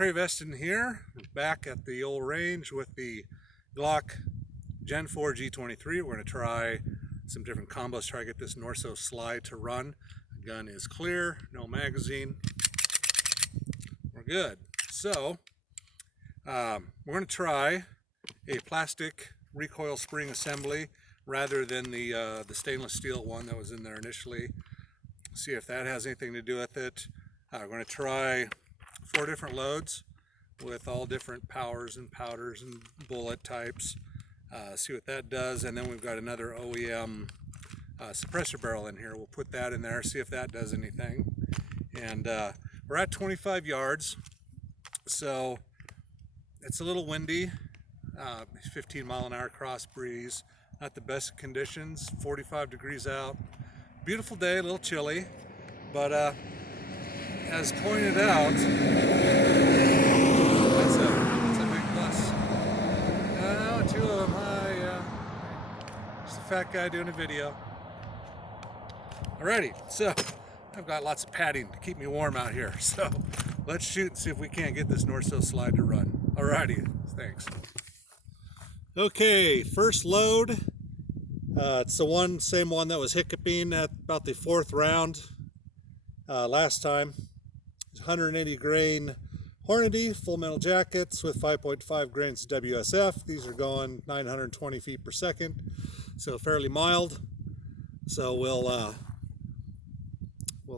Trey Veston here, back at the old range with the Glock Gen 4 G23. We're going to try some different combos, try to get this NORSSO slide to run. The gun is clear, no magazine. We're good. So, we're going to try a plastic recoil spring assembly rather than the stainless steel one that was in there initially. See if that has anything to do with it. We're going to try 4 different loads with all different powers and powders and bullet types. See what that does, and then we've got another OEM suppressor barrel in here. We'll put that in there, see if that does anything. And we're at 25 yards, so it's a little windy, 15-mile-an-hour cross breeze. Not the best conditions, 45 degrees out. Beautiful day, a little chilly, but as pointed out, that's a big plus. Oh, 2 of them, hi, yeah. Just a fat guy doing a video. Alrighty, so I've got lots of padding to keep me warm out here, so let's shoot and see if we can't get this NORSSO slide to run. Alrighty, thanks. Okay, first load. It's the same one that was hiccuping at about the 4th round last time. 180 grain Hornady full metal jackets with 5.5 grains of WSF. These are going 920 feet per second, so fairly mild. So we'll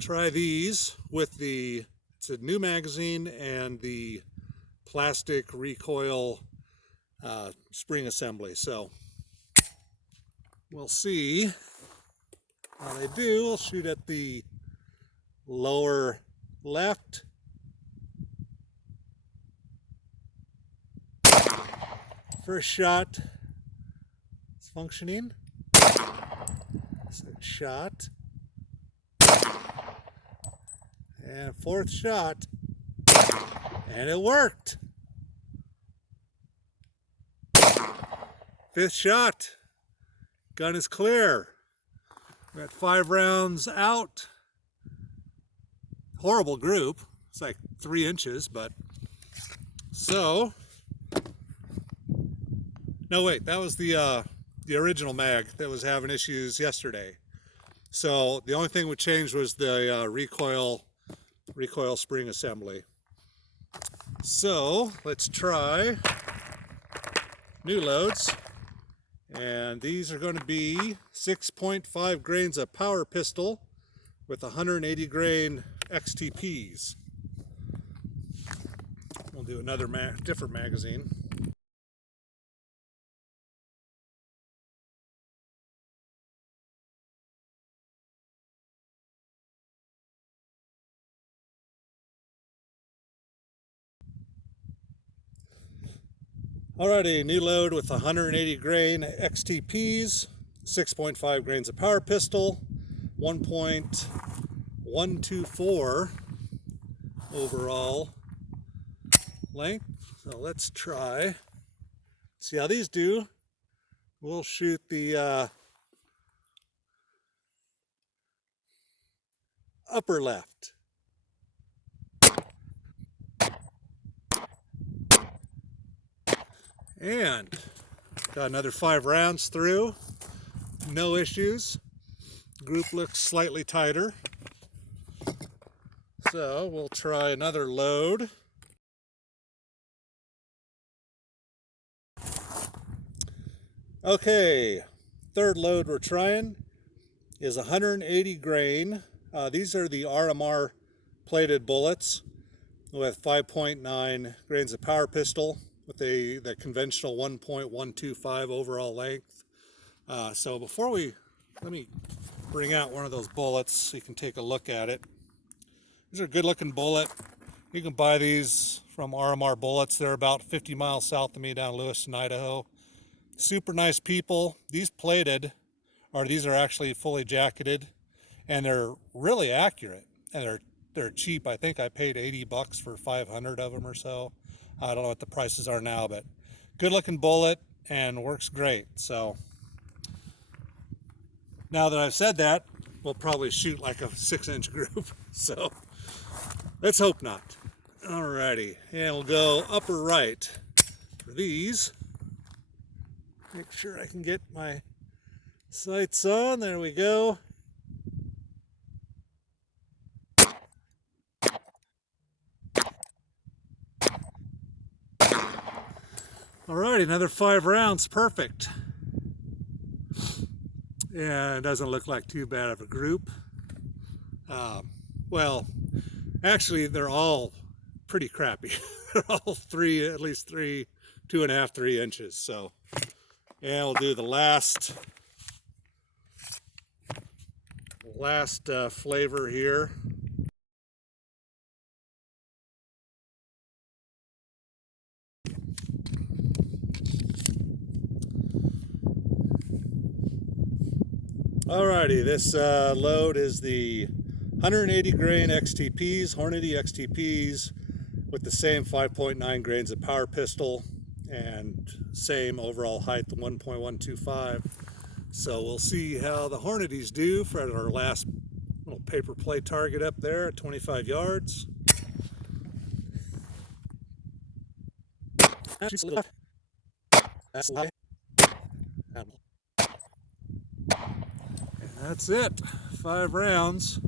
try these with it's a new magazine and the plastic recoil spring assembly. So we'll see how they do. We'll shoot at the lower left. First shot is functioning. Second shot. And 4th shot. And it worked. 5th shot. Gun is clear. We're at 5 rounds out. Horrible group. It's like 3 inches, but so. No, wait, that was the original mag that was having issues yesterday. So the only thing we changed was the recoil spring assembly. So let's try new loads. And these are going to be 6.5 grains of power pistol with 180 grain XTPs. We'll do another different magazine. Alrighty, new load with 180 grain XTPs, 6.5 grains of power pistol, 1.124 overall length. So let's try, see how these do. We'll shoot the upper left. And got another 5 rounds through, no issues. Group looks slightly tighter. So we'll try another load. Okay, 3rd load we're trying is 180 grain. These are the RMR plated bullets with 5.9 grains of power pistol with the conventional 1.125 overall length. So let me bring out one of those bullets so you can take a look at it. These are a good looking bullet. You can buy these from RMR Bullets. They're about 50 miles south of me down in Lewiston, Idaho. Super nice people. These these are actually fully jacketed, and they're really accurate, and they're cheap. I think I paid $80 for 500 of them or so. I don't know what the prices are now, but good looking bullet and works great. So now that I've said that, we'll probably shoot like a 6-inch group. So let's hope not. Alrighty, and we'll go upper right for these. Make sure I can get my sights on. There we go. Alright, another 5 rounds, perfect. Yeah, it doesn't look like too bad of a group. Well, actually, they're all pretty crappy. They're all at least 2.5, 3 inches. So, yeah, we'll do the last flavor here. Alrighty, this load is the 180 grain XTPs, Hornady XTPs, with the same 5.9 grains of power pistol and same overall height, the 1.125. So we'll see how the Hornadys do for our last little paper play target up there at 25 yards. That's it, 5 rounds,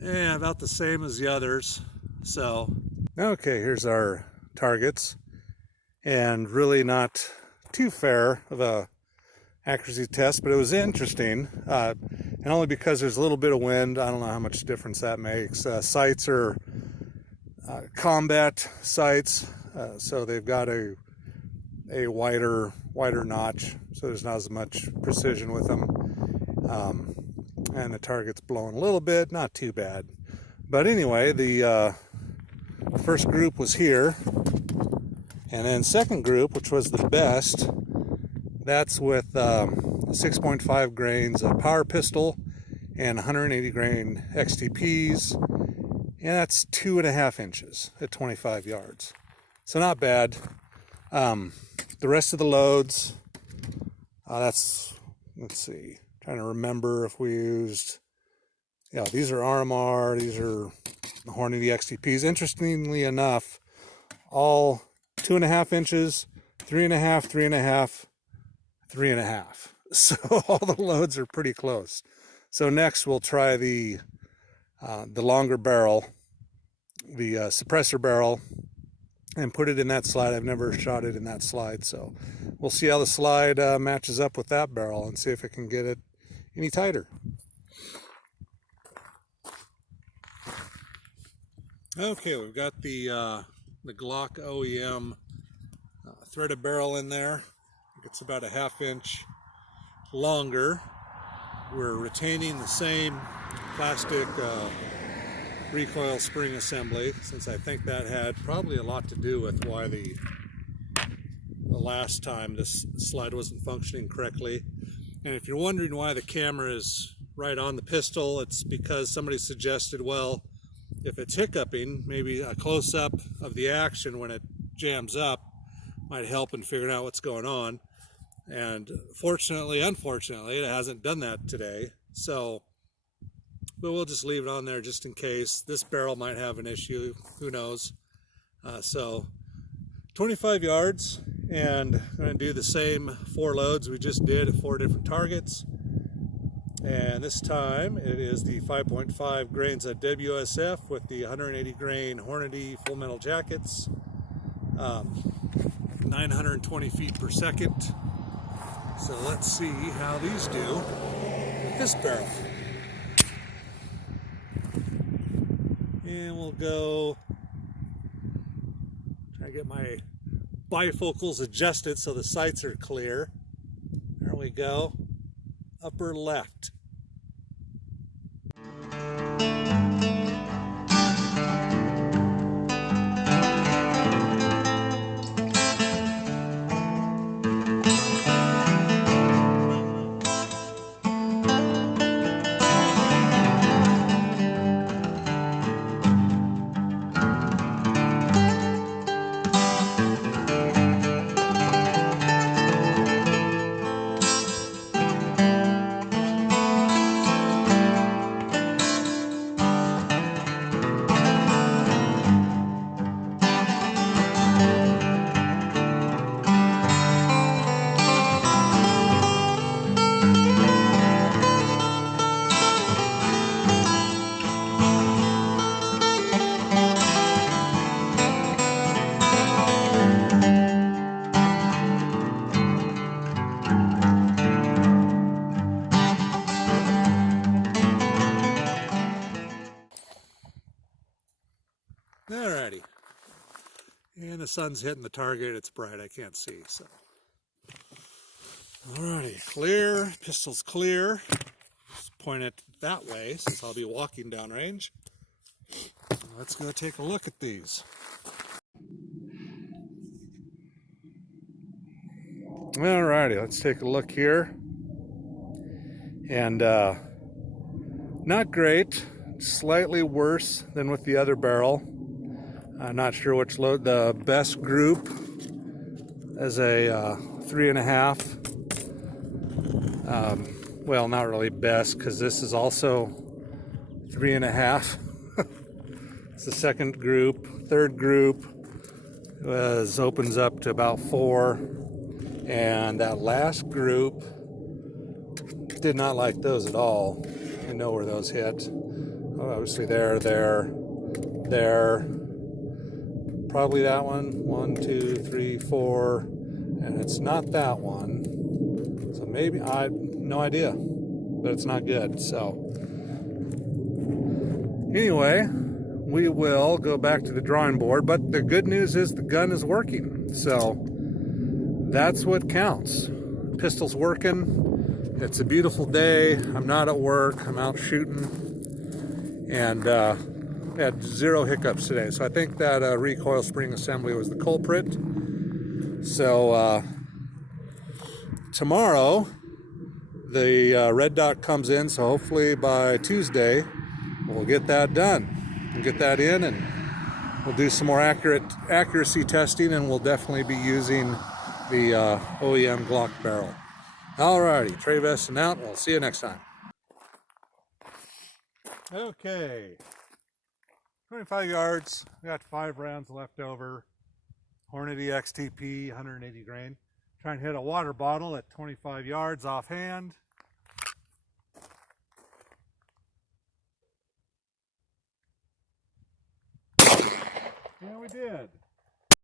and about the same as the others. So, okay, here's our targets, and really not too fair of a accuracy test, but it was interesting, and only because there's a little bit of wind. I don't know how much difference that makes. Sights are combat sights, so they've got a wider notch, so there's not as much precision with them. And the target's blowing a little bit, not too bad. But anyway, the first group was here, and then second group, which was the best, that's with 6.5 grains of power pistol and 180 grain XTPs, and that's 2.5 inches at 25 yards. So not bad. The rest of the loads, let's see. Trying to remember if we used, yeah, these are RMR, these are the Hornady XTPs. Interestingly enough, all 2.5 inches, 3.5, 3.5, 3.5. So all the loads are pretty close. So next we'll try the longer barrel, the suppressor barrel, and put it in that slide. I've never shot it in that slide, so we'll see how the slide matches up with that barrel and see if it can get it any tighter. Okay, we've got the Glock OEM threaded barrel in there. It's about a 1/2 inch longer. We're retaining the same plastic recoil spring assembly, since I think that had probably a lot to do with why the last time this slide wasn't functioning correctly. And if you're wondering why the camera is right on the pistol, it's because somebody suggested, well, if it's hiccuping, maybe a close-up of the action when it jams up might help in figuring out what's going on. And unfortunately, it hasn't done that today. So, but we'll just leave it on there just in case. This barrel might have an issue, who knows. So 25 yards, and I'm going to do the same 4 loads we just did at 4 different targets. And this time it is the 5.5 grains of WSF with the 180 grain Hornady full metal jackets, 920 feet per second. So let's see how these do with this barrel. And we'll go try to get my bifocals adjusted so the sights are clear. There we go. Upper left. sun's hitting the target, it's bright, I can't see. So, alrighty, clear, pistol's clear. Just point it that way since I'll be walking downrange. Let's go take a look at these. Alrighty, let's take a look here. And not great, slightly worse than with the other barrel. I'm not sure which load. The best group is a 3.5. Well, not really best because this is also 3.5. It's the second group. Third group opens up to about 4. And that last group did not like those at all. I know where those hit. Oh, obviously there. Probably that one. 1, 2, 3, 4. And it's not that one. So maybe, I have no idea. But it's not good. So anyway, we will go back to the drawing board. But the good news is the gun is working. So that's what counts. Pistol's working. It's a beautiful day. I'm not at work. I'm out shooting. And had 0 hiccups today. So I think that recoil spring assembly was the culprit. So tomorrow the red dot comes in. So hopefully by Tuesday we'll get that done. We'll get that in and we'll do some more accuracy testing, and we'll definitely be using the OEM Glock barrel. Alrighty, Trey Veston out. We'll see you next time. Okay, 25 yards. We got 5 rounds left over. Hornet XTP, 180 grain. Try and hit a water bottle at 25 yards offhand. Yeah, we did.